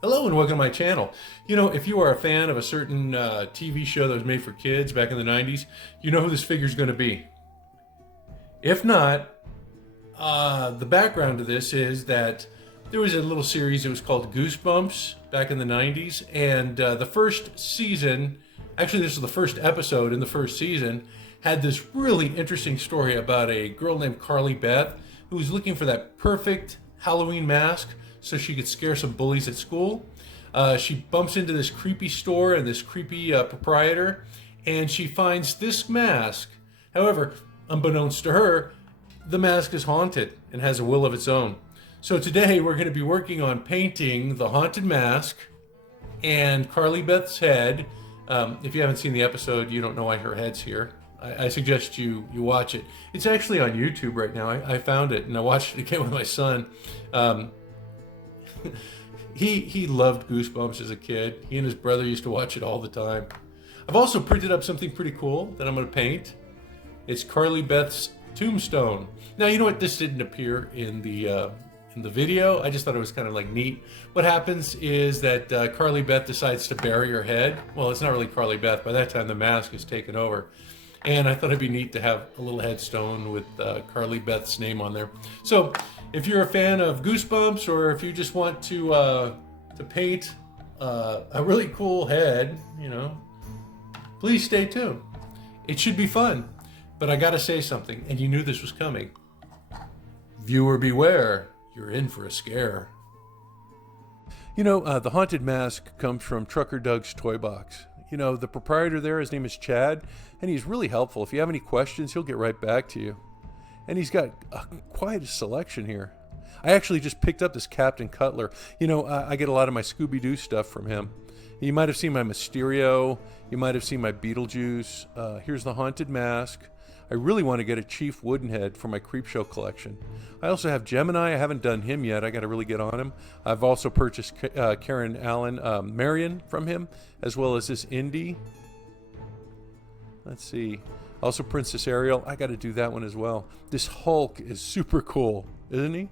Hello and welcome to my channel. You know, if you are a fan of a certain TV show that was made for kids back in the 90s, you know who this figure is going to be. If not, the background to this is that there was a little series that was called Goosebumps back in the 90s, and the first season, actually this was the first episode in the first season, had this really interesting story about a girl named Carly Beth who was looking for that perfect Halloween mask so she could scare some bullies at school. She bumps into this creepy store and this creepy proprietor, and she finds this mask. However, unbeknownst to her, the mask is haunted and has a will of its own. So today we're going to be working on painting the haunted mask and Carly Beth's head. If you haven't seen the episode, you don't know why her head's here. I suggest you watch it. It's actually on YouTube right now. I found it and I watched it again with my son. He loved Goosebumps as a kid. He and his brother used to watch it all the time. I've also printed up something pretty cool that I'm going to paint. It's Carly Beth's tombstone. Now, you know what? This didn't appear in the video. I just thought it was kind of like neat. What happens is that Carly Beth decides to bury her head. Well, it's not really Carly Beth. By that time, the mask is taken over. And I thought it'd be neat to have a little headstone with Carly Beth's name on there. So if you're a fan of Goosebumps, or if you just want to paint a really cool head, you know, please stay tuned. It should be fun. But I gotta say something, and you knew this was coming. Viewer beware, you're in for a scare. You know, the haunted mask comes from Trucker Doug's Toy Box. You know, the proprietor there, his name is Chad, and he's really helpful. If you have any questions, he'll get right back to you. And he's got quite a selection here. I actually just picked up this Captain Cutler. You know, I get a lot of my Scooby-Doo stuff from him. You might have seen my Mysterio. You might have seen my Beetlejuice. Here's the haunted mask. I really want to get a Chief Woodenhead for my Creepshow collection. I also have Gemini. I haven't done him yet. I got to really get on him. I've also purchased Karen Allen Marion from him, as well as this Indy. Let's see. Also Princess Ariel. I got to do that one as well. This Hulk is super cool, isn't he?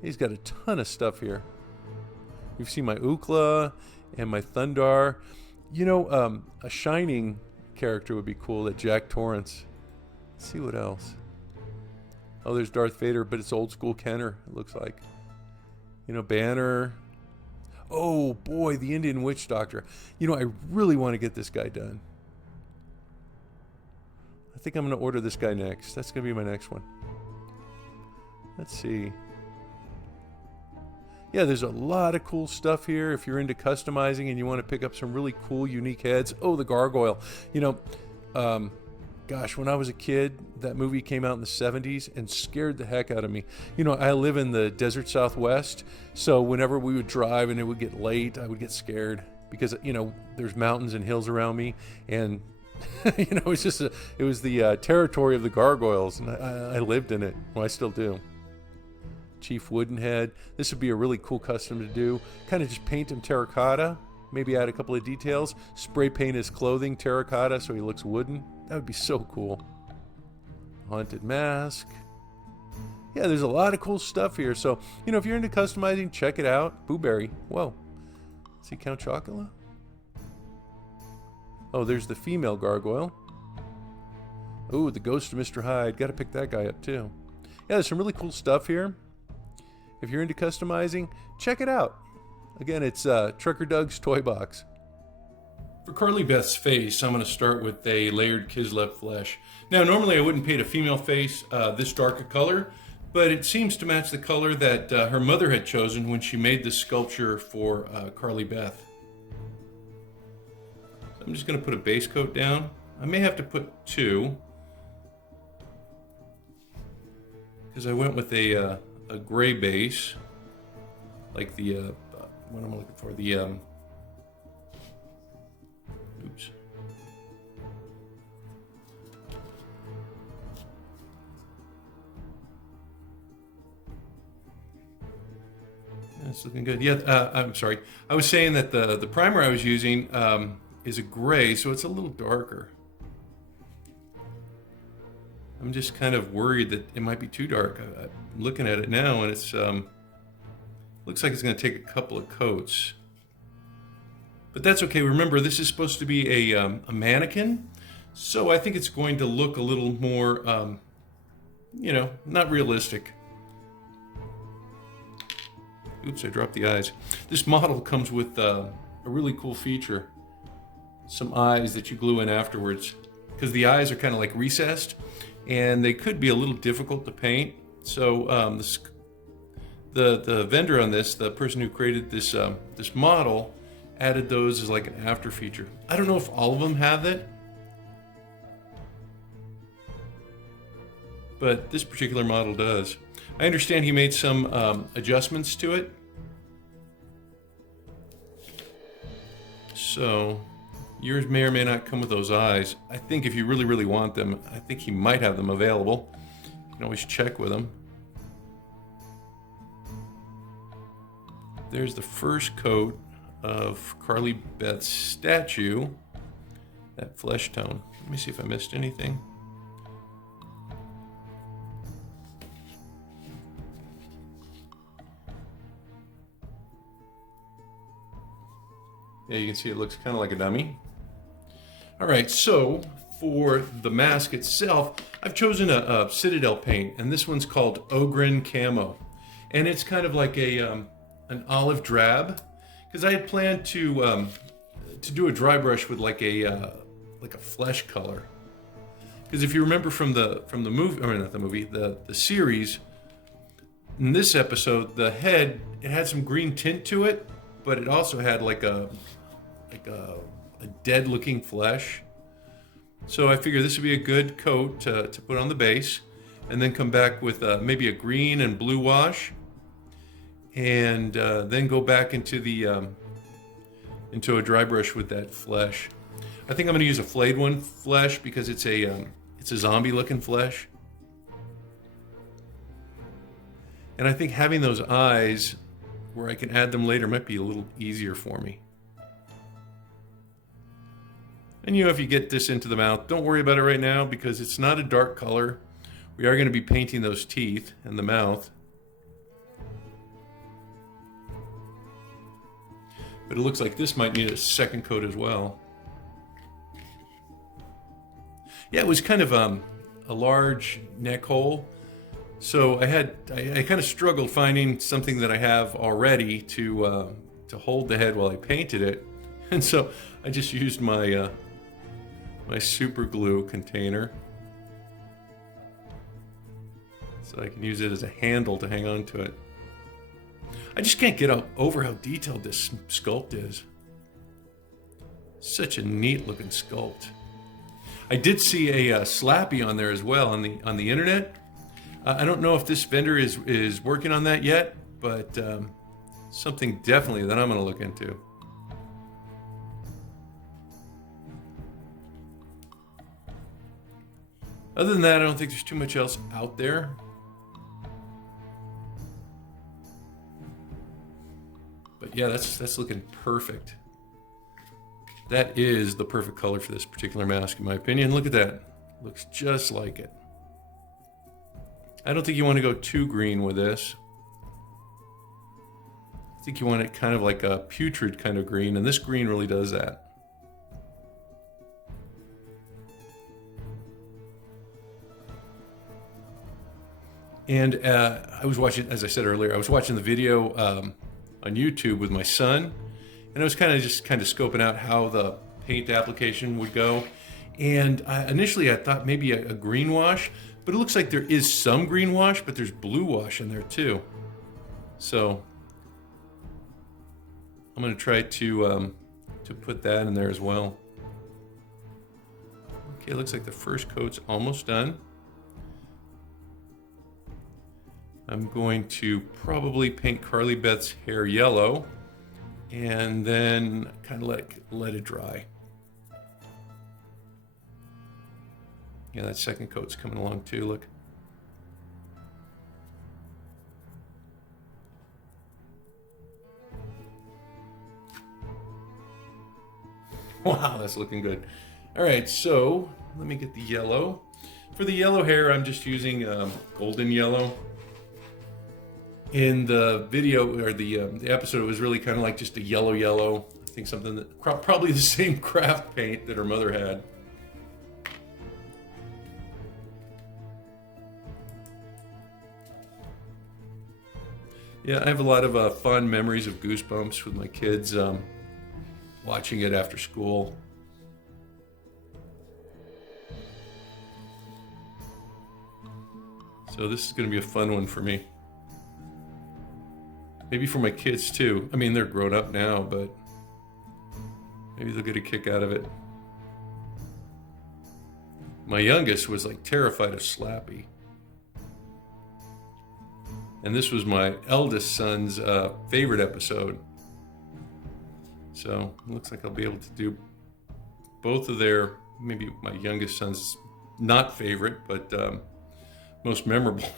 He's got a ton of stuff here. You've seen my Ookla and my Thundar. You know, a Shining character would be cool, that Jack Torrance. Let's see what else. Oh, there's Darth Vader, but it's old school Kenner, it looks like. You know, Banner. Oh boy, the Indian Witch Doctor. You know, I really want to get this guy done. I think I'm going to order this guy next. That's going to be my next one. Let's see. Yeah, there's a lot of cool stuff here if you're into customizing and you want to pick up some really cool, unique heads. Oh, the Gargoyle. You know, gosh, when I was a kid, that movie came out in the 70s and scared the heck out of me. You know, I live in the desert Southwest, so whenever we would drive and it would get late, I would get scared because, you know, there's mountains and hills around me, and you know, it was the territory of the gargoyles, and I lived in it. Well, I still do. Chief Woodenhead. This would be a really cool custom to do. Kind of just paint him terracotta, maybe add a couple of details, spray paint his clothing terracotta so he looks wooden. That would be so cool. Haunted mask. Yeah, there's a lot of cool stuff here. So, you know, if you're into customizing, check it out. Booberry. Whoa. See Count Chocula? Oh, there's the female gargoyle. Oh, the ghost of Mr. Hyde. Got to pick that guy up too. Yeah, there's some really cool stuff here. If you're into customizing, check it out. Again, it's Trucker Doug's Toy Box. For Carly Beth's face, I'm going to start with a layered Kislev flesh. Now, normally I wouldn't paint a female face this dark a color, but it seems to match the color that her mother had chosen when she made this sculpture for Carly Beth. So I'm just going to put a base coat down. I may have to put two, because I went with a gray base, like the what am I looking for? The oops. That's looking good. Yeah, I'm sorry. I was saying that the primer I was using is a gray, so it's a little darker. I'm just kind of worried that it might be too dark. I'm looking at it now, and it's Looks like it's going to take a couple of coats. But that's okay. Remember, this is supposed to be a mannequin. So I think it's going to look a little more, you know, not realistic. Oops, I dropped the eyes. This model comes with a really cool feature. Some eyes that you glue in afterwards. Because the eyes are kind of like recessed. And they could be a little difficult to paint. So the vendor on this, the person who created this, this model, added those as like an after feature. I don't know if all of them have it. But this particular model does. I understand he made some adjustments to it. So yours may or may not come with those eyes. I think if you really, really want them, I think he might have them available. You can always check with him. There's the first coat of Carly Beth's statue. That flesh tone. Let me see if I missed anything. Yeah, you can see it looks kind of like a dummy. All right, so for the mask itself, I've chosen a Citadel paint, and this one's called Ogren Camo. And it's kind of like a an olive drab, because I had planned to do a dry brush with like a flesh color. Because if you remember from the movie, or not the movie, the series, in this episode, the head, it had some green tint to it, but it also had like a dead looking flesh. So I figured this would be a good coat to put on the base, and then come back with maybe a green and blue wash, and then go back into the into a dry brush with that flesh. I think I'm going to use a flayed one flesh because it's a zombie looking flesh. And I think having those eyes where I can add them later might be a little easier for me. And you know, if you get this into the mouth, don't worry about it right now because it's not a dark color. We are going to be painting those teeth and the mouth. But it looks like this might need a second coat as well. Yeah, it was kind of a large neck hole. So I kind of struggled finding something that I have already to hold the head while I painted it. And so I just used my my super glue container. So I can use it as a handle to hang on to it. I just can't get over how detailed this sculpt is. Such a neat looking sculpt. I did see a Slappy on there as well on the internet. I don't know if this vendor is working on that yet, but something definitely that I'm going to look into. Other than that, I don't think there's too much else out there. But yeah, that's looking perfect. That is the perfect color for this particular mask, in my opinion. Look at that. Looks just like it. I don't think you want to go too green with this. I think you want it kind of like a putrid kind of green, and this green really does that. And I was watching, as I said earlier, I was watching the video on YouTube with my son, and I was kind of scoping out how the paint application would go. And initially I thought maybe a green wash, but it looks like there is some green wash, but there's blue wash in there too. So I'm going to try to put that in there as well. Okay, it looks like the first coat's almost done. I'm going to probably paint Carly Beth's hair yellow and then kind of let it dry. Yeah, that second coat's coming along too, look. Wow, that's looking good. All right, so let me get the yellow. For the yellow hair, I'm just using golden yellow. In the video or the episode, it was really kind of like just a yellow. I think something that probably the same craft paint that her mother had. Yeah, I have a lot of fond memories of Goosebumps with my kids watching it after school. So this is going to be a fun one for me. Maybe for my kids too. I mean, they're grown up now, but maybe they'll get a kick out of it. My youngest was like terrified of Slappy. And this was my eldest son's favorite episode. So it looks like I'll be able to do both of their, maybe my youngest son's not favorite, but most memorable.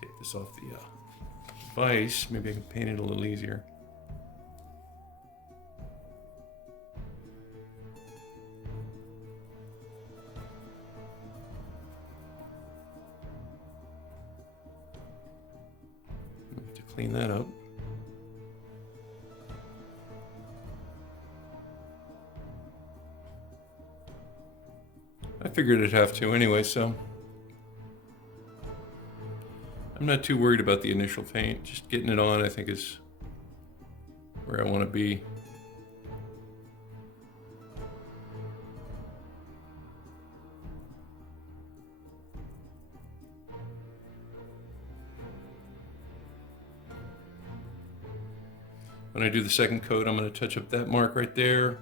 Take this off the device. Maybe I can paint it a little easier. Clean that up. I figured I'd have to anyway, so I'm not too worried about the initial paint. Just getting it on, I think, is where I want to be. When I do the second coat, I'm going to touch up that mark right there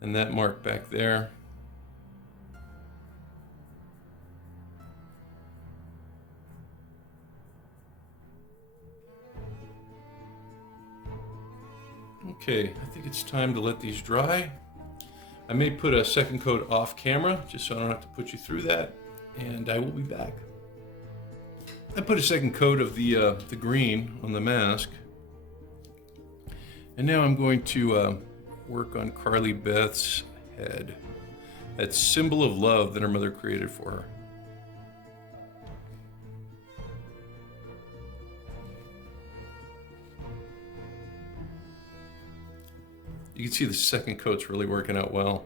and that mark back there. Okay, I think it's time to let these dry. I may put a second coat off camera just so I don't have to put you through that, and I will be back. I put a second coat of the green on the mask. And now I'm going to work on Carly Beth's head. That symbol of love that her mother created for her. You can see the second coat's really working out well.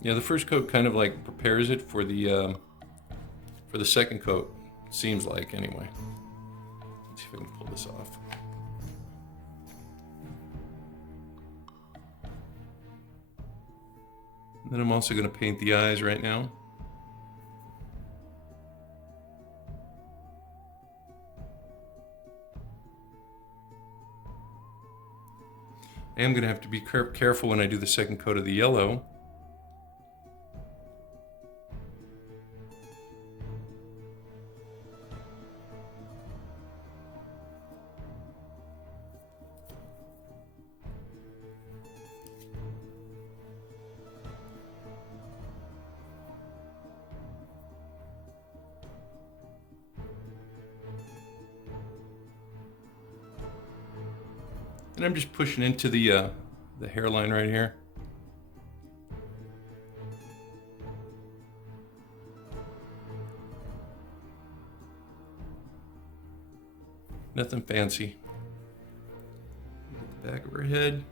Yeah, the first coat kind of like prepares it for the second coat. Seems like, anyway. Let's see if I can pull this off. And then I'm also going to paint the eyes right now. I am going to have to be careful when I do the second coat of the yellow. And I'm just pushing into the hairline right here. Nothing fancy. The back of her head.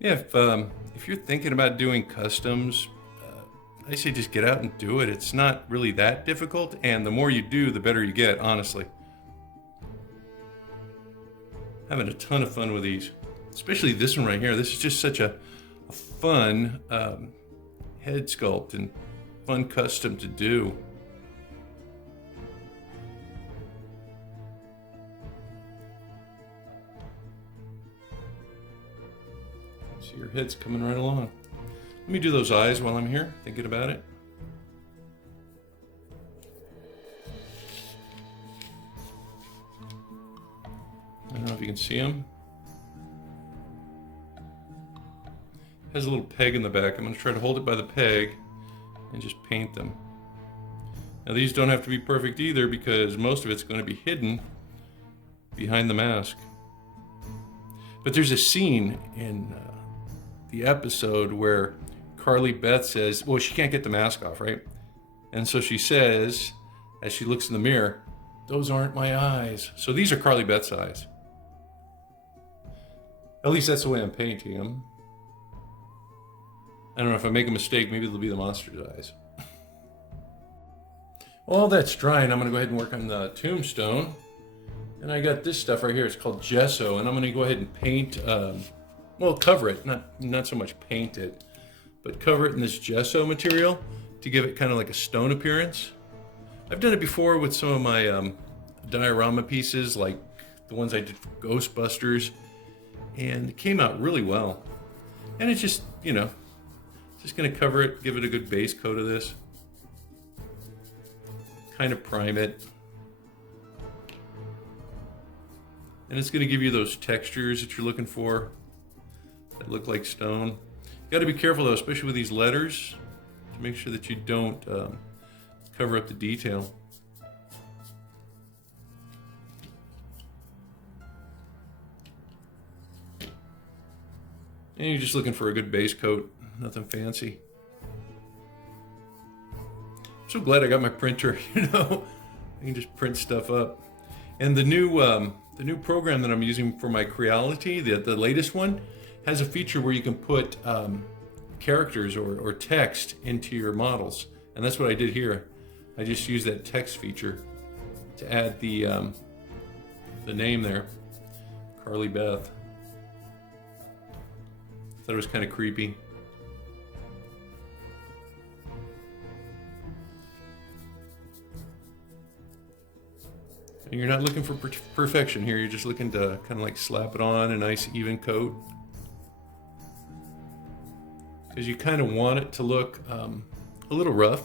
Yeah, if you're thinking about doing customs, I say just get out and do it. It's not really that difficult, and the more you do, the better you get, honestly. Having a ton of fun with these, especially this one right here. This is just such a fun head sculpt and fun custom to do. See, your head's coming right along. Let me do those eyes while I'm here, thinking about it. you can see them. Has a little peg in the back. I'm going to try to hold it by the peg and just paint them. Now these don't have to be perfect either because most of it's going to be hidden behind the mask. But there's a scene in the episode where Carly Beth says, well, she can't get the mask off, right? And so she says, as she looks in the mirror, those aren't my eyes. So these are Carly Beth's eyes. At least that's the way I'm painting them. I don't know if I make a mistake, maybe they'll be the monster's eyes. Well, that's drying. I'm going to go ahead and work on the tombstone. And I got this stuff right here. It's called gesso, and I'm going to go ahead and paint, well, cover it. Not so much paint it, but cover it in this gesso material to give it kind of like a stone appearance. I've done it before with some of my diorama pieces, like the ones I did for Ghostbusters, and it came out really well. And it's just, you know, just going to cover it, give it a good base coat of this. Kind of prime it. And it's going to give you those textures that you're looking for that look like stone. You got to be careful though, especially with these letters, to make sure that you don't cover up the detail. And you're just looking for a good base coat, nothing fancy. I'm so glad I got my printer, you know, I can just print stuff up. And the new program that I'm using for my Creality, the latest one, has a feature where you can put characters or text into your models. And that's what I did here. I just used that text feature to add the name there, Carly Beth. Thought it was kind of creepy. And you're not looking for perfection here, you're just looking to kind of like slap it on a nice even coat. Because you kind of want it to look a little rough.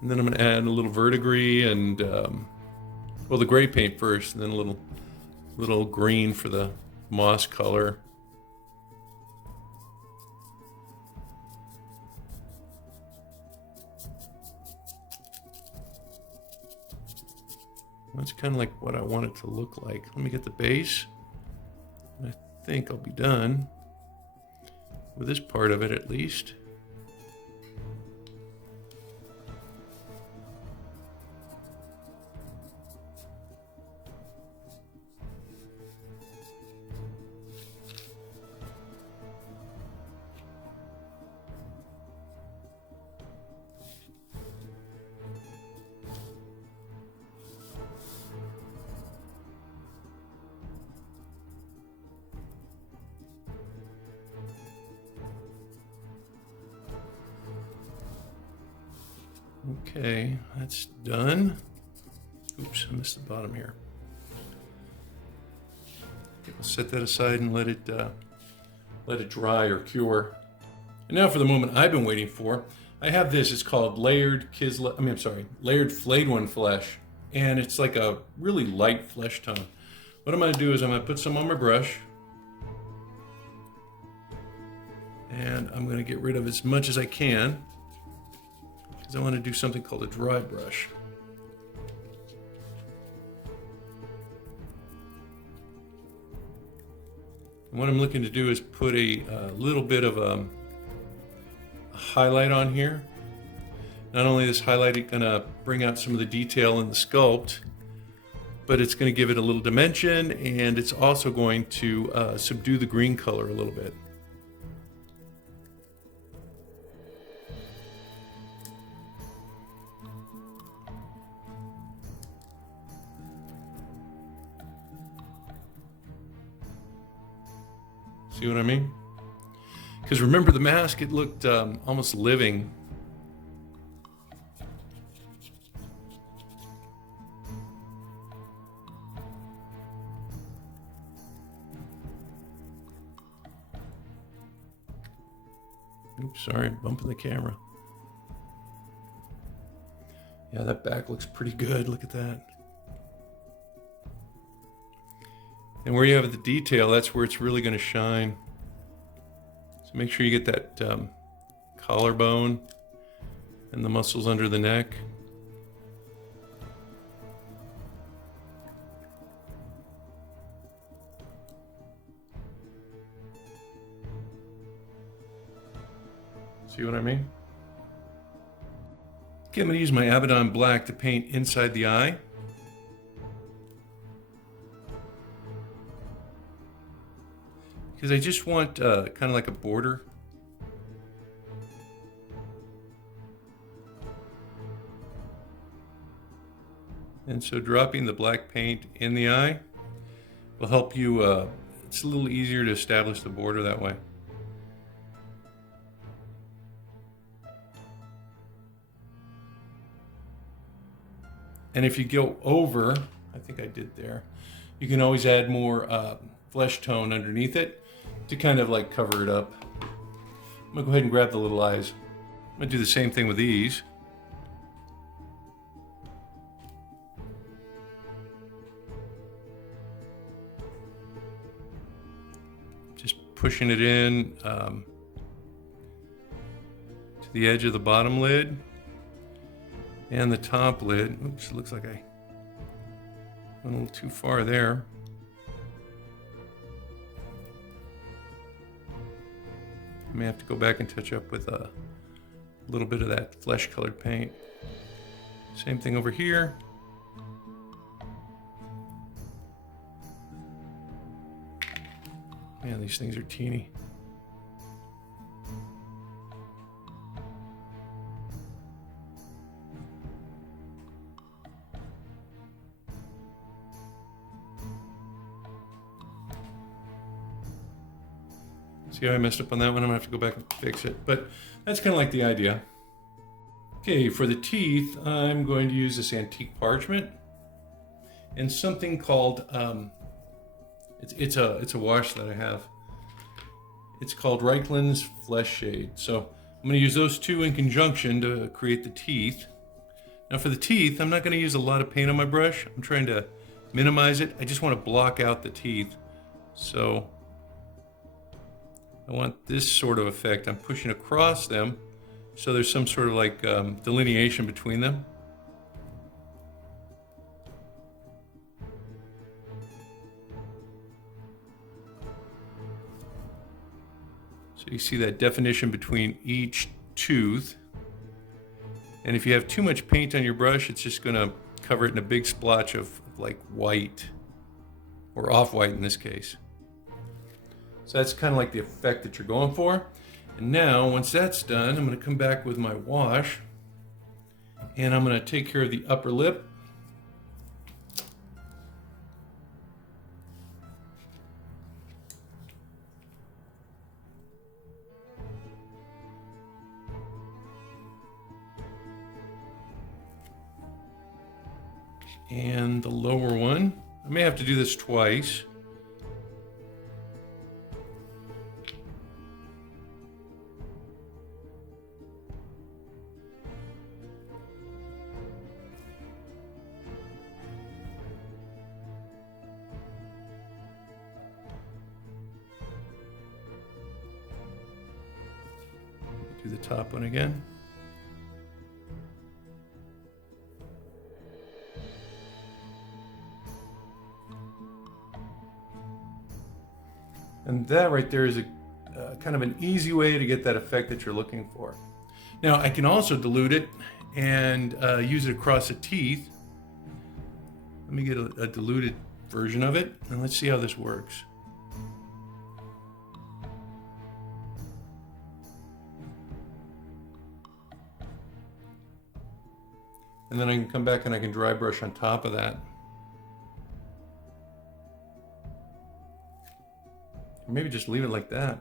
And then I'm going to add a little verdigris and, well, the gray paint first, and then a little green for the moss color. That's kind of like what I want it to look like. Let me get the base. I think I'll be done with this part of it at least. Okay, that's done. Oops, I missed the bottom here. Okay, we'll set that aside and let it dry or cure. And now for the moment I've been waiting for. I have this. It's called layered flayed one flesh, and it's like a really light flesh tone. What I'm going to do is I'm going to put some on my brush, and I'm going to get rid of as much as I can. I want to do something called a dry brush. And what I'm looking to do is put a little bit of a highlight on here. Not only is this highlight going to bring out some of the detail in the sculpt, but it's going to give it a little dimension, and it's also going to subdue the green color a little bit. See what I mean? Because remember the mask, it looked almost living. Oops, sorry, bumping the camera. Yeah, that back looks pretty good. Look at that. And where you have the detail, that's where it's really going to shine. So make sure you get that collarbone and the muscles under the neck. See what I mean? Okay, I'm going to use my Abaddon Black to paint inside the eye. Because I just want kind of like a border. And so dropping the black paint in the eye will help you, it's a little easier to establish the border that way. And if you go over, I think I did there, you can always add more flesh tone underneath it to kind of like cover it up. I'm gonna go ahead and grab the little eyes. I'm gonna do the same thing with these. Just pushing it in to the edge of the bottom lid. And the top lid. Oops, looks like I went a little too far there. I may have to go back and touch up with a little bit of that flesh colored paint. Same thing over here. Man, these things are teeny. See how I messed up on that one? I'm gonna have to go back and fix it, but that's kind of like the idea. Okay, for the teeth, I'm going to use this antique parchment and something called, it's a wash that I have. It's called Reichland's Flesh Shade. So I'm gonna use those two in conjunction to create the teeth. Now for the teeth, I'm not gonna use a lot of paint on my brush. I'm trying to minimize it. I just wanna block out the teeth. So I want this sort of effect. I'm pushing across them so there's some sort of like delineation between them. So you see that definition between each tooth. And if you have too much paint on your brush, it's just gonna cover it in a big splotch of like white, or off-white in this case. So that's kind of like the effect that you're going for. And now, once that's done, I'm going to come back with my wash and I'm going to take care of the upper lip. And the lower one. I may have to do this twice. Do the top one again. And that right there is a kind of an easy way to get that effect that you're looking for. Now I can also dilute it and use it across the teeth. Let me get a diluted version of it and let's see how this works. And then I can come back and I can dry brush on top of that. Or maybe just leave it like that.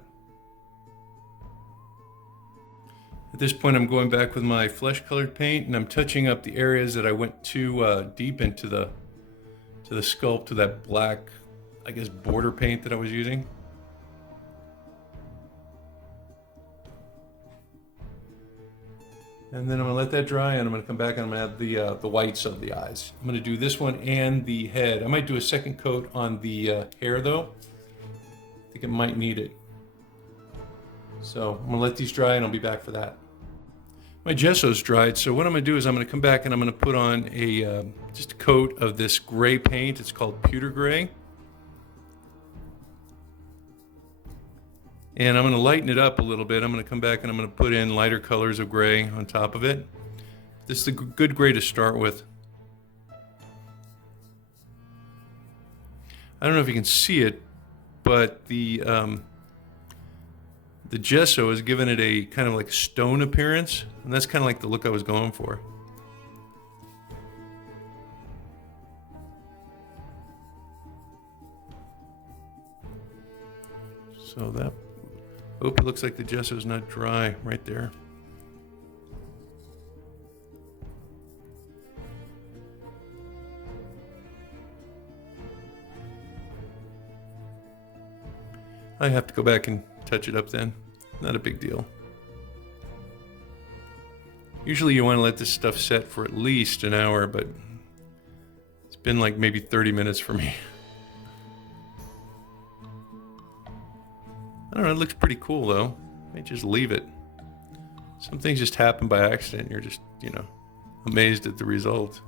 At this point, I'm going back with my flesh colored paint and I'm touching up the areas that I went too deep into the sculpt, to that black, I guess, border paint that I was using. And then I'm gonna let that dry, and I'm gonna come back and I'm gonna add the whites of the eyes. I'm gonna do this one and the head. I might do a second coat on the hair though. I think it might need it. So I'm gonna let these dry and I'll be back for that. My gesso's dried, so what I'm gonna do is I'm gonna come back and I'm gonna put on a just a coat of this gray paint. It's called pewter gray. And I'm gonna lighten it up a little bit. I'm gonna come back and I'm gonna put in lighter colors of gray on top of it. This is a good gray to start with. I don't know if you can see it, but the gesso has given it a kind of like stone appearance, and that's kind of like the look I was going for. So that, hope it looks like the gesso is not dry right there. I have to go back and touch it up then. Not a big deal. Usually you want to let this stuff set for at least an hour, but it's been like maybe 30 minutes for me. I don't know, it looks pretty cool though. I might just leave it. Some things just happen by accident. You're just, you know, amazed at the result.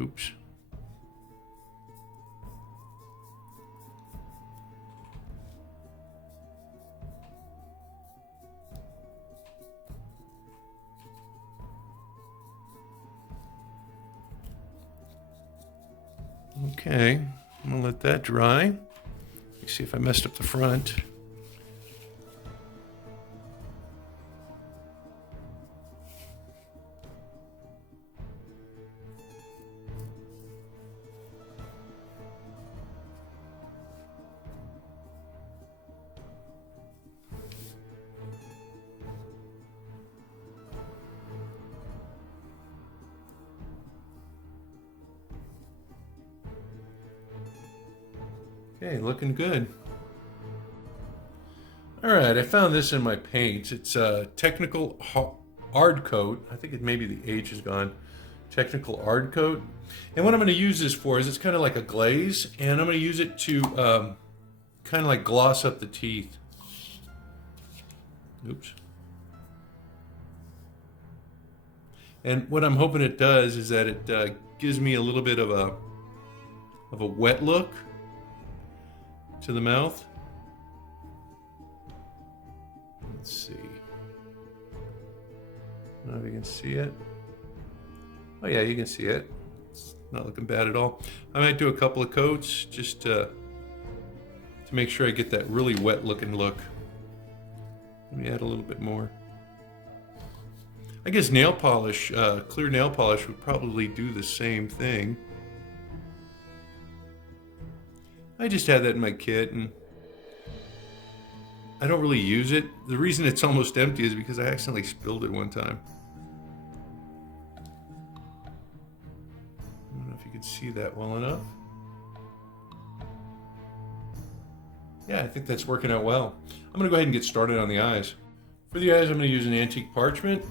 Oops. Okay, I'm gonna let that dry. Let me see if I messed up the front. Okay, looking good. All right, I found this in my paints. It's a technical hard coat. I think maybe the H is gone. Technical hard coat. And what I'm going to use this for is it's kind of like a glaze, and I'm going to use it to kind of like gloss up the teeth. Oops. And what I'm hoping it does is that it gives me a little bit of a wet look to the mouth. Let's see. I don't know if you can see it. Oh yeah, you can see it. It's not looking bad at all. I might do a couple of coats just to make sure I get that really wet looking look. Let me add a little bit more. I guess nail polish, clear nail polish would probably do the same thing. I just had that in my kit and I don't really use it. The reason it's almost empty is because I accidentally spilled it one time. I don't know if you can see that well enough. Yeah, I think that's working out well. I'm gonna go ahead and get started on the eyes. For the eyes, I'm gonna use an antique parchment.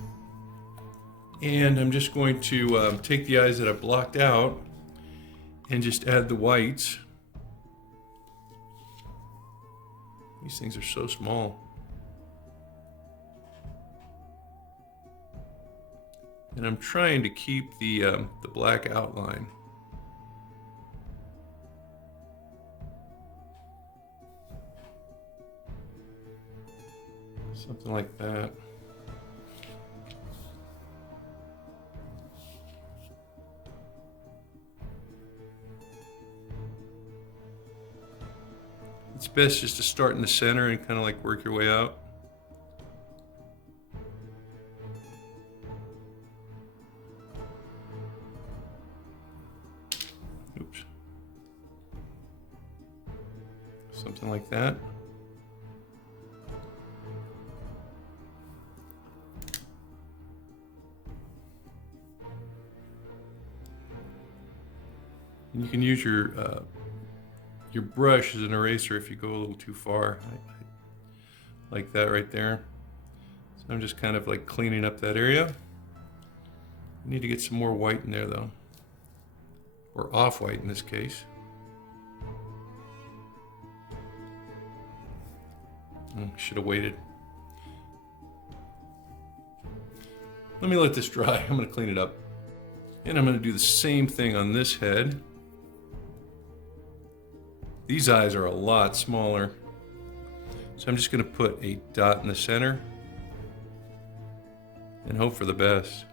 And I'm just going to take the eyes that I blocked out and just add the whites. These things are so small. And I'm trying to keep the black outline. Something like that. It's best just to start in the center and kind of like work your way out. Oops. Something like that. And you can use your brush as an eraser if you go a little too far, like that right there. So I'm just kind of like cleaning up that area. I need to get some more white in there though, or off-white in this case. Should have waited. Let me let this dry. I'm going to clean it up. And I'm going to do the same thing on this head. These eyes are a lot smaller. So I'm just going to put a dot in the center and hope for the best.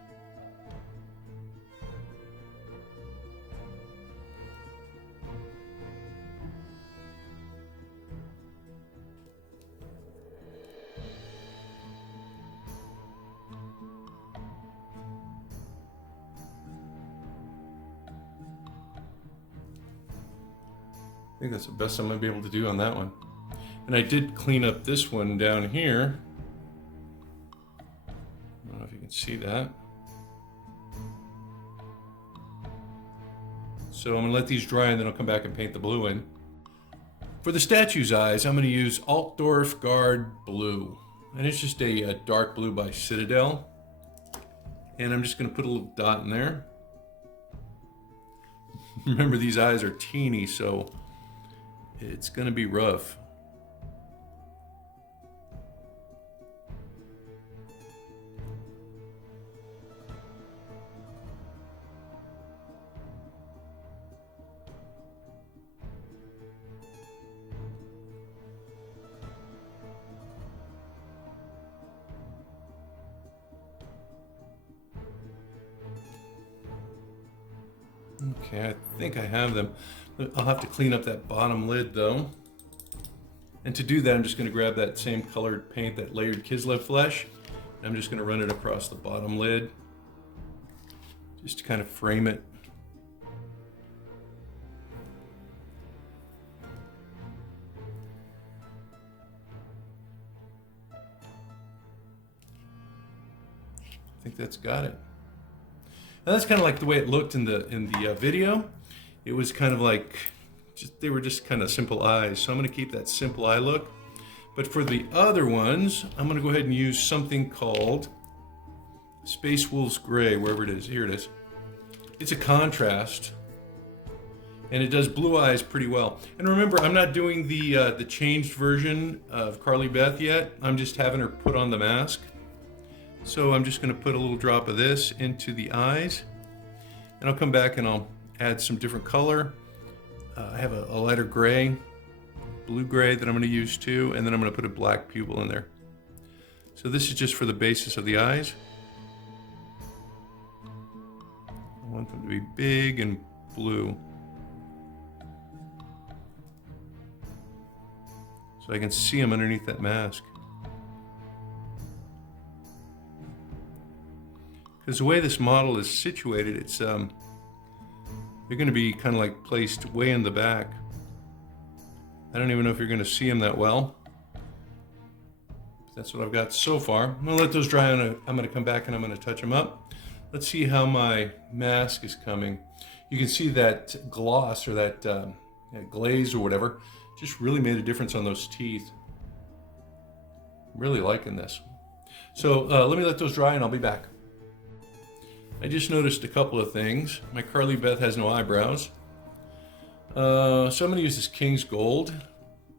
I think that's the best I'm going to be able to do on that one. And I did clean up this one down here. I don't know if you can see that. So I'm going to let these dry and then I'll come back and paint the blue in. For the statue's eyes, I'm going to use Altdorf Guard Blue. And it's just a dark blue by Citadel. And I'm just going to put a little dot in there. Remember, these eyes are teeny, so it's going to be rough. Okay, I think I have them. I'll have to clean up that bottom lid though. And to do that, I'm just going to grab that same colored paint, that layered Kislev flesh. And I'm just going to run it across the bottom lid, just to kind of frame it. I think that's got it. Now that's kind of like the way it looked in the video. It was kind of like, they were just kind of simple eyes. So I'm going to keep that simple eye look. But for the other ones, I'm going to go ahead and use something called Space Wolves Gray, wherever it is. Here it is. It's a contrast, and it does blue eyes pretty well. And remember, I'm not doing the changed version of Carly Beth yet. I'm just having her put on the mask. So I'm just going to put a little drop of this into the eyes, and I'll come back and I'll add some different color. I have a lighter gray, blue gray that I'm going to use too, and then I'm going to put a black pupil in there. So this is just for the basis of the eyes. I want them to be big and blue, so I can see them underneath that mask. Because the way this model is situated, it's they're going to be kind of like placed way in the back. I don't even know if you're going to see them that well. But that's what I've got so far. I'm going to let those dry, and I'm going to come back and I'm going to touch them up. Let's see how my mask is coming. You can see that gloss, or that glaze or whatever, just really made a difference on those teeth. I'm really liking this. So let me let those dry and I'll be back. I just noticed a couple of things. My Carly Beth has no eyebrows. So I'm going to use this King's Gold.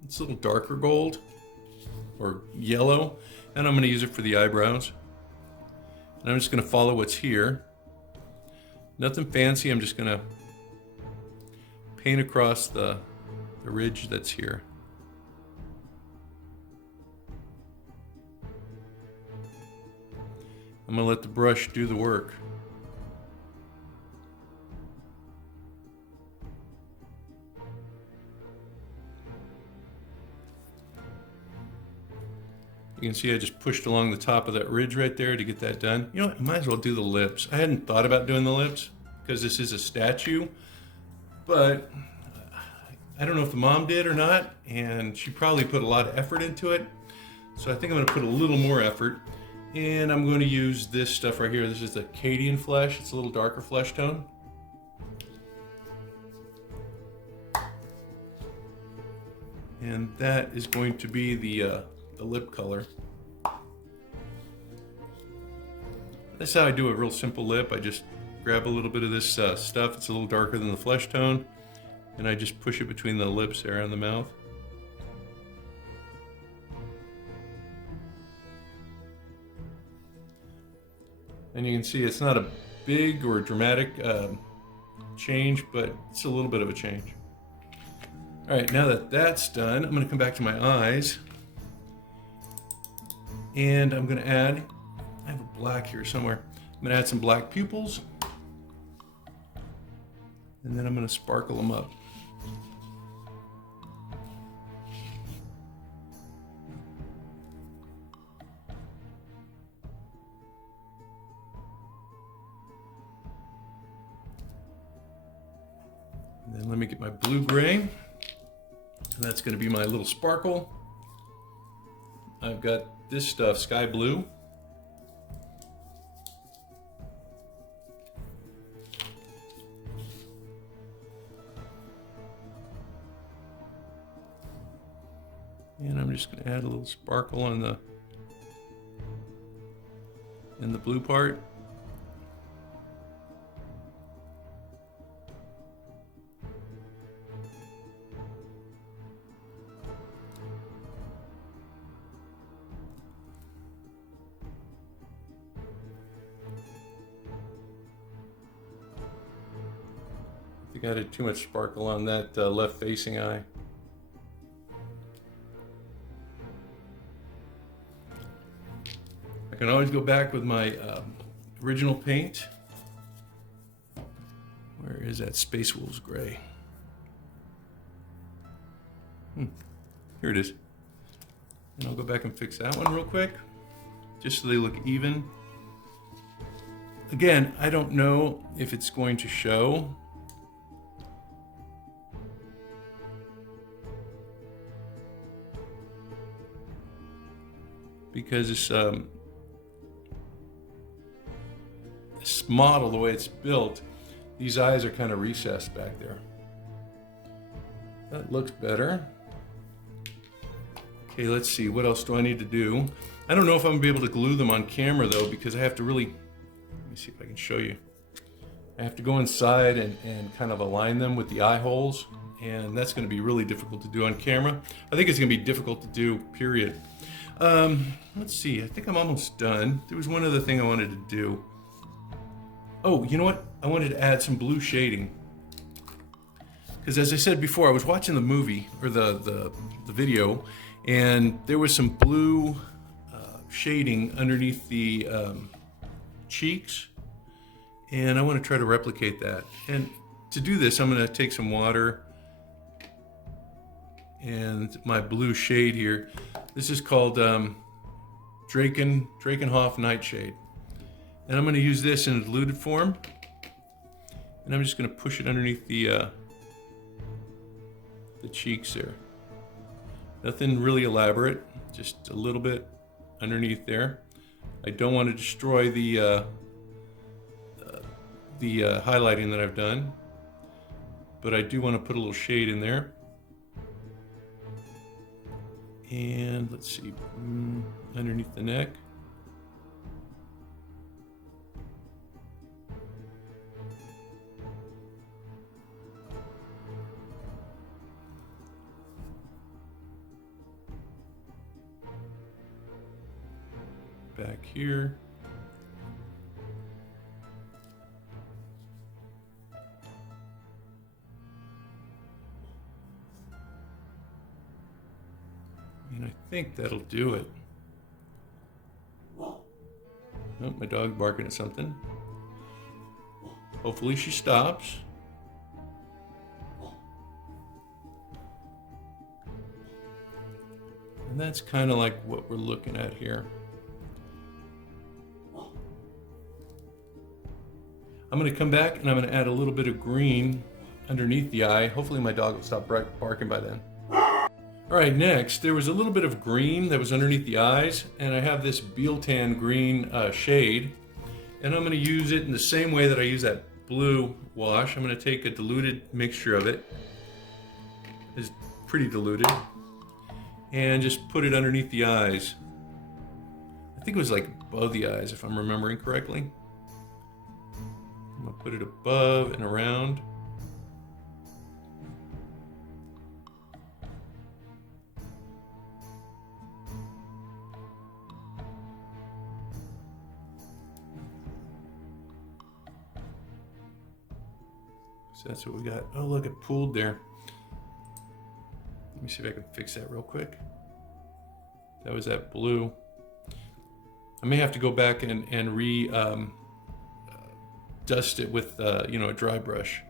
It's a little darker gold, or yellow, and I'm going to use it for the eyebrows. And I'm just going to follow what's here. Nothing fancy, I'm just going to paint across the ridge that's here. I'm going to let the brush do the work. You can see I just pushed along the top of that ridge right there to get that done. You know what, I might as well do the lips. I hadn't thought about doing the lips because this is a statue, but I don't know if the mom did or not, and she probably put a lot of effort into it. So I think I'm going to put a little more effort, and I'm going to use this stuff right here. This is the Cadian flesh. It's a little darker flesh tone. And that is going to be the lip color. That's how I do a real simple lip. I just grab a little bit of this stuff. It's a little darker than the flesh tone, and I just push it between the lips there and the mouth. And you can see it's not a big or dramatic change, but it's a little bit of a change. All right, now that that's done, I'm gonna come back to my eyes, and I'm gonna add, I have a black here somewhere. I'm gonna add some black pupils, and then I'm gonna sparkle them up. And then let me get my blue-gray, and that's gonna be my little sparkle. I've got this stuff, sky blue. And I'm just going to add a little sparkle on the blue part. I think I added too much sparkle on that left facing eye. I can always go back with my original paint. Where is that Space Wolves gray? Here it is. And I'll go back and fix that one real quick, just so they look even. Again, I don't know if it's going to show. Because it's this model, the way it's built, these eyes are kind of recessed back there. That looks better. Okay, let's see, what else do I need to do? I don't know if I'm gonna be able to glue them on camera though, because I have to really, let me see if I can show you. I have to go inside and kind of align them with the eye holes, and that's gonna be really difficult to do on camera. I think it's gonna be difficult to do, period. Let's see, I think I'm almost done. There was one other thing I wanted to do. Oh, you know what? I wanted to add some blue shading. Because as I said before, I was watching the movie, or the video, and there was some blue shading underneath the cheeks, and I want to try to replicate that. And to do this, I'm going to take some water and my blue shade here. This is called Drakenhof Nightshade. And I'm going to use this in a diluted form, and I'm just going to push it underneath the cheeks there. Nothing really elaborate, just a little bit underneath there. I don't want to destroy the highlighting that I've done, but I do want to put a little shade in there. And let's see, underneath the neck. Back here. And I think that'll do it. Oh, my dog barking at something. Hopefully she stops. And that's kind of like what we're looking at here. I'm going to come back and I'm going to add a little bit of green underneath the eye. Hopefully my dog will stop barking by then. All right, next, there was a little bit of green that was underneath the eyes, and I have this Bealtan green shade, and I'm going to use it in the same way that I use that blue wash. I'm going to take a diluted mixture of it. It's pretty diluted. and just put it underneath the eyes. I think it was like above the eyes, if I'm remembering correctly. I'm gonna put it above and around. So that's what we got. Oh, look, it pooled there. Let me see if I can fix that real quick. That was that blue. I may have to go back and dust it with you know, a dry brush.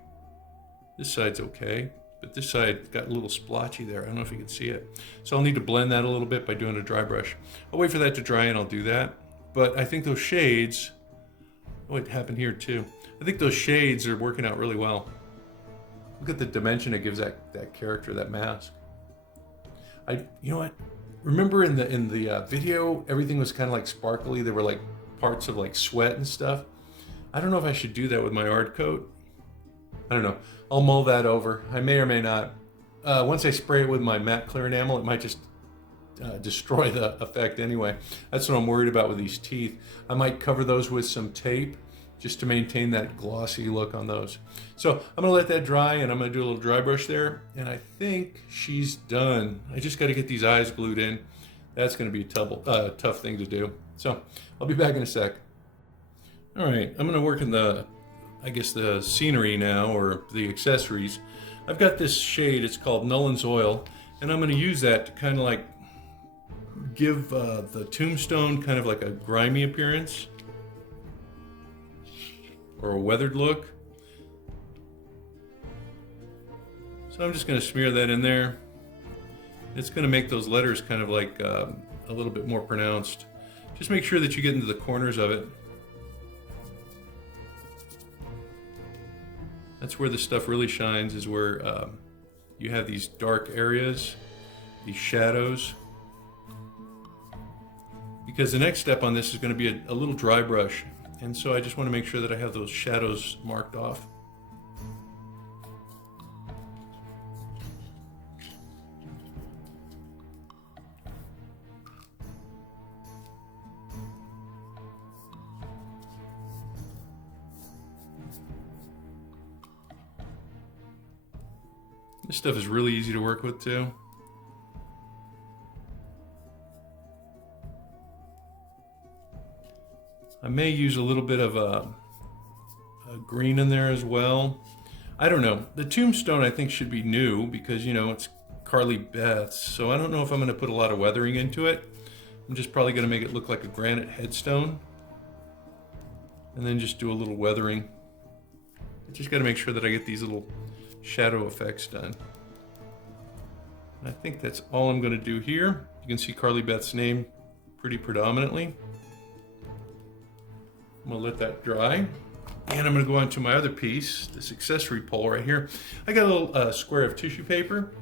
This side's okay, but this side got a little splotchy there. I don't know if you can see it. So I'll need to blend that a little bit by doing a dry brush. I'll wait for that to dry and I'll do that. But I think those shades, oh, it happened here too. I think those shades are working out really well. Look at the dimension it gives that character, that mask. You know what? Remember in the video, everything was kind of like sparkly. There were like parts of like sweat and stuff. I don't know if I should do that with my art coat. I don't know. I'll mull that over. I may or may not. Once I spray it with my matte clear enamel, it might just destroy the effect anyway. That's what I'm worried about with these teeth. I might cover those with some tape just to maintain that glossy look on those. So I'm gonna let that dry and I'm gonna do a little dry brush there. And I think she's done. I just gotta get these eyes glued in. That's gonna be a tough thing to do. So I'll be back in a sec. All right, I'm gonna work in I guess the scenery now, or the accessories. I've got this shade, it's called Nolan's Oil, and I'm gonna use that to kind of like give the tombstone kind of like a grimy appearance, or a weathered look. So I'm just gonna smear that in there. It's gonna make those letters kind of like a little bit more pronounced. Just make sure that you get into the corners of it. That's where the stuff really shines, is where you have these dark areas, these shadows. Because the next step on this is going to be a little dry brush. And so I just want to make sure that I have those shadows marked off. This stuff is really easy to work with too. I may use a little bit of a green in there as well. I don't know. The tombstone I think should be new because, you know, it's Carly Beth's. So I don't know if I'm going to put a lot of weathering into it. I'm just probably going to make it look like a granite headstone. And then just do a little weathering. I just got to make sure that I get these little shadow effects done. And I think that's all I'm going to do here. You can see Carly Beth's name pretty predominantly. I'm gonna let that dry. And I'm gonna go on to my other piece, this accessory pole right here. I got a little square of tissue paper,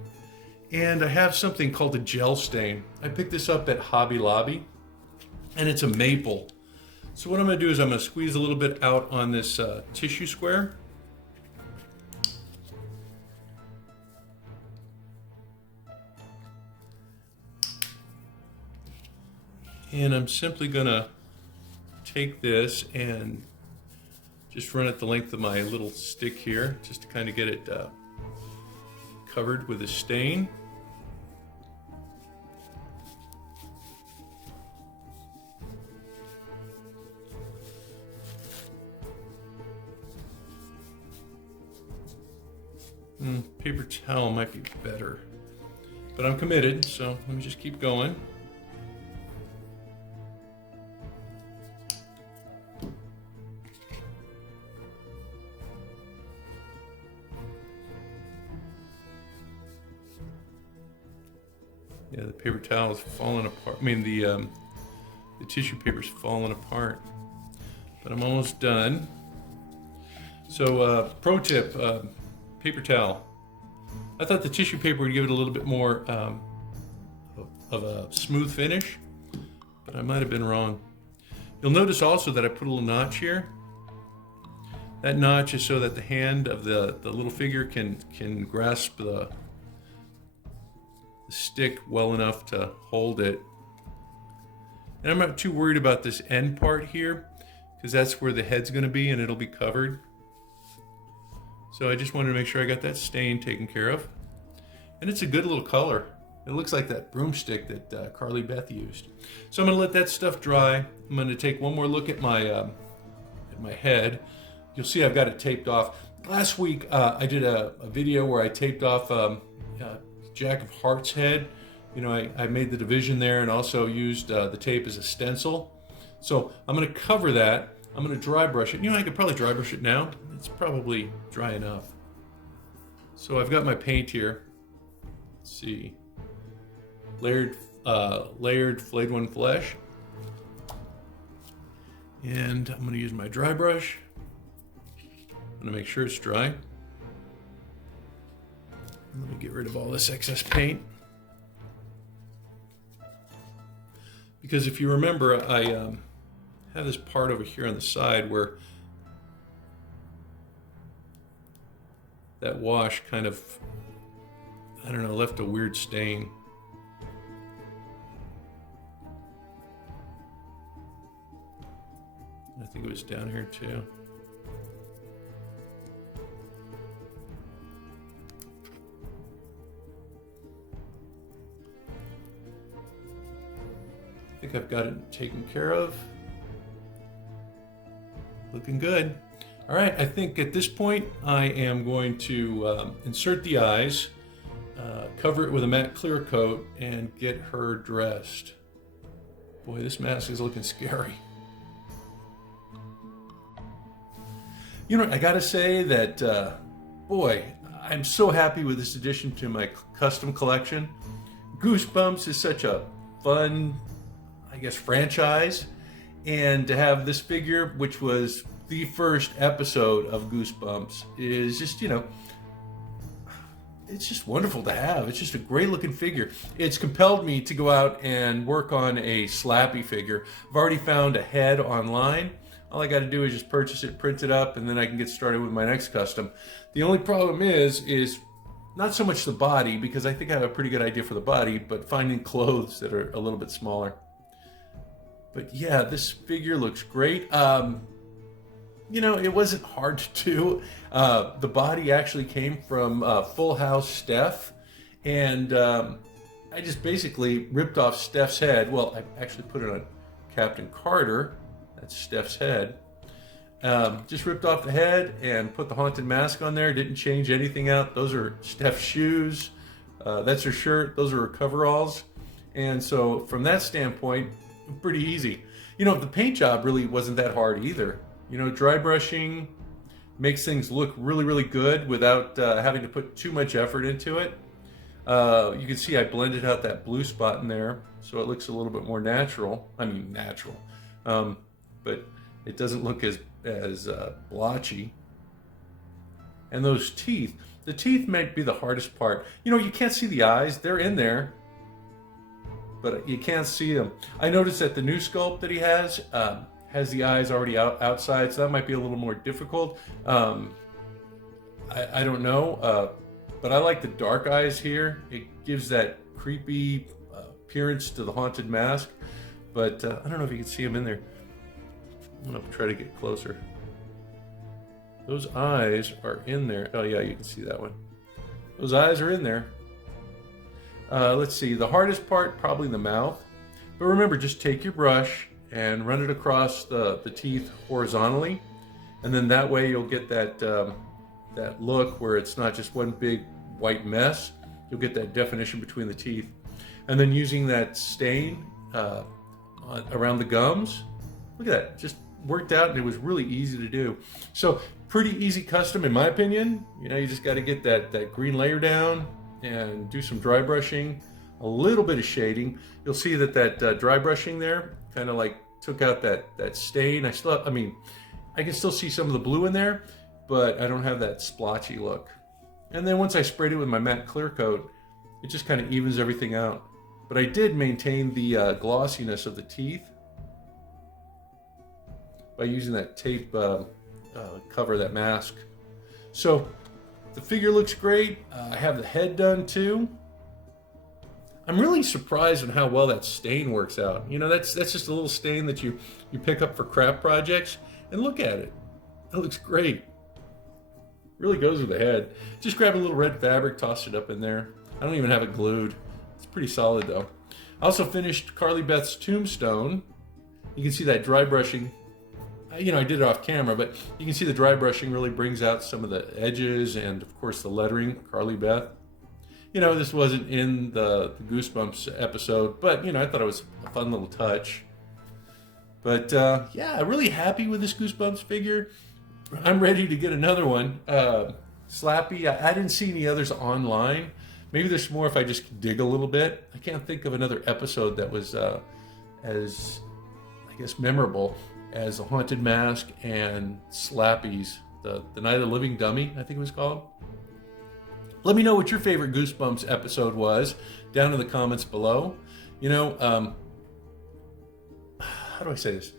and I have something called a gel stain. I picked this up at Hobby Lobby, and it's a maple. So what I'm gonna do is I'm gonna squeeze a little bit out on this tissue square. And I'm simply gonna take this and just run it the length of my little stick here, just to kind of get it covered with a stain. Paper towel might be better, but I'm committed, so let me just keep going. Yeah, the paper towel is falling apart. I mean, the tissue paper is falling apart. But I'm almost done. So, pro tip, paper towel. I thought the tissue paper would give it a little bit more of a smooth finish, but I might have been wrong. You'll notice also that I put a little notch here. That notch is so that the hand of the little figure can grasp the stick well enough to hold it. And I'm not too worried about this end part here, because that's where the head's going to be and it'll be covered. So I just wanted to make sure I got that stain taken care of. And it's a good little color. It looks like that broomstick that Carly Beth used. So I'm going to let that stuff dry. I'm going to take one more look at my head. You'll see I've got it taped off. Last week I did a video where I taped off Jack of Hearts head. You know, I made the division there and also used the tape as a stencil. So I'm going to cover that. I'm going to dry brush it. You know, I could probably dry brush it now. It's probably dry enough. So I've got my paint here. Let's see. Layered flayed one flesh. And I'm going to use my dry brush. I'm going to make sure it's dry. Let me get rid of all this excess paint. Because if you remember, I have this part over here on the side where that wash kind of, I don't know, left a weird stain. I think it was down here too. I think I've got it taken care of. Looking good. All right, I think at this point I am going to insert the eyes, cover it with a matte clear coat, and get her dressed. Boy, this mask is looking scary. You know, I gotta say that, boy, I'm so happy with this addition to my custom collection. Goosebumps is such a fun, I guess, franchise. And to have this figure, which was the first episode of Goosebumps, is just, you know, it's just wonderful to have. It's just a great looking figure. It's compelled me to go out and work on a Slappy figure. I've already found a head online. All I got to do is just purchase it, print it up, and then I can get started with my next custom. The only problem is not so much the body, because I think I have a pretty good idea for the body, but finding clothes that are a little bit smaller. But yeah, this figure looks great. You know, it wasn't hard to do. The body actually came from Full House Steph, and I just basically ripped off Steph's head. Well, I actually put it on Captain Carter. That's Steph's head. Just ripped off the head and put the haunted mask on there. Didn't change anything out. Those are Steph's shoes. That's her shirt. Those are her coveralls. And so from that standpoint, pretty easy. You know, the paint job really wasn't that hard either. You know, dry brushing makes things look really, really good without having to put too much effort into it. You can see I blended out that blue spot in there, so it looks a little bit more natural. I mean, natural. But it doesn't look as blotchy. And those teeth, the teeth might be the hardest part. You know, you can't see the eyes. They're in there, but you can't see them. I noticed that the new sculpt that he has the eyes already outside, so that might be a little more difficult. I don't know, but I like the dark eyes here. It gives that creepy appearance to the haunted mask, but I don't know if you can see them in there. I'm gonna try to get closer. Those eyes are in there. Oh yeah, you can see that one. Those eyes are in there. Let's see, the hardest part, probably the mouth. But remember, just take your brush and run it across the teeth horizontally. And then that way you'll get that, that look where it's not just one big white mess. You'll get that definition between the teeth. And then using that stain around the gums, look at that, just worked out, and it was really easy to do. So pretty easy custom in my opinion. You know, you just got to get that green layer down and do some dry brushing, a little bit of shading. You'll see that dry brushing there kind of like took out that stain. I can still see some of the blue in there, but I don't have that splotchy look. And then once I sprayed it with my matte clear coat, it just kind of evens everything out. But I did maintain the glossiness of the teeth by using that tape cover, that mask. So the figure looks great. I have the head done too. I'm really surprised on how well that stain works out. You know, that's just a little stain that you pick up for craft projects, and look at it. It looks great. Really goes with the head. Just grab a little red fabric, toss it up in there. I don't even have it glued. It's pretty solid though. I also finished Carly Beth's tombstone. You can see that dry brushing. You know, I did it off camera, but you can see the dry brushing really brings out some of the edges and of course the lettering, Carly Beth. You know, this wasn't in the Goosebumps episode, but you know, I thought it was a fun little touch. But yeah, really happy with this Goosebumps figure. I'm ready to get another one. Slappy, I didn't see any others online. Maybe there's more if I just dig a little bit. I can't think of another episode that was as, I guess, memorable as The Haunted Mask and Slappy's, the Night of the Living Dummy, I think it was called. Let me know what your favorite Goosebumps episode was down in the comments below. You know, how do I say this?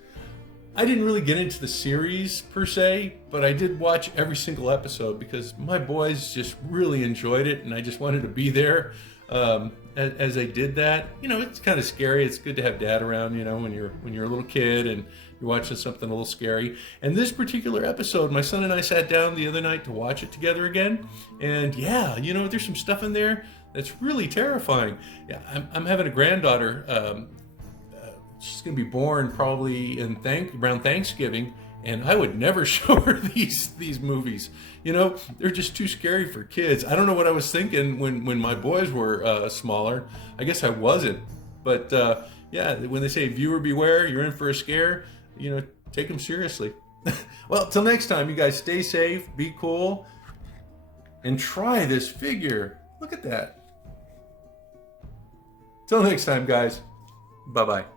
I didn't really get into the series per se, but I did watch every single episode because my boys just really enjoyed it, and I just wanted to be there as they did that. You know, it's kind of scary. It's good to have Dad around, you know, when you're a little kid and you're watching something a little scary. And this particular episode, my son and I sat down the other night to watch it together again, and yeah, you know, there's some stuff in there that's really terrifying. Yeah, I'm having a granddaughter. She's going to be born probably around Thanksgiving, and I would never show her these movies. You know, they're just too scary for kids. I don't know what I was thinking when my boys were smaller. I guess I wasn't. But yeah, when they say viewer beware, you're in for a scare, you know, take them seriously. Well, till next time, you guys stay safe, be cool, and try this figure. Look at that. Till next time, guys. Bye-bye.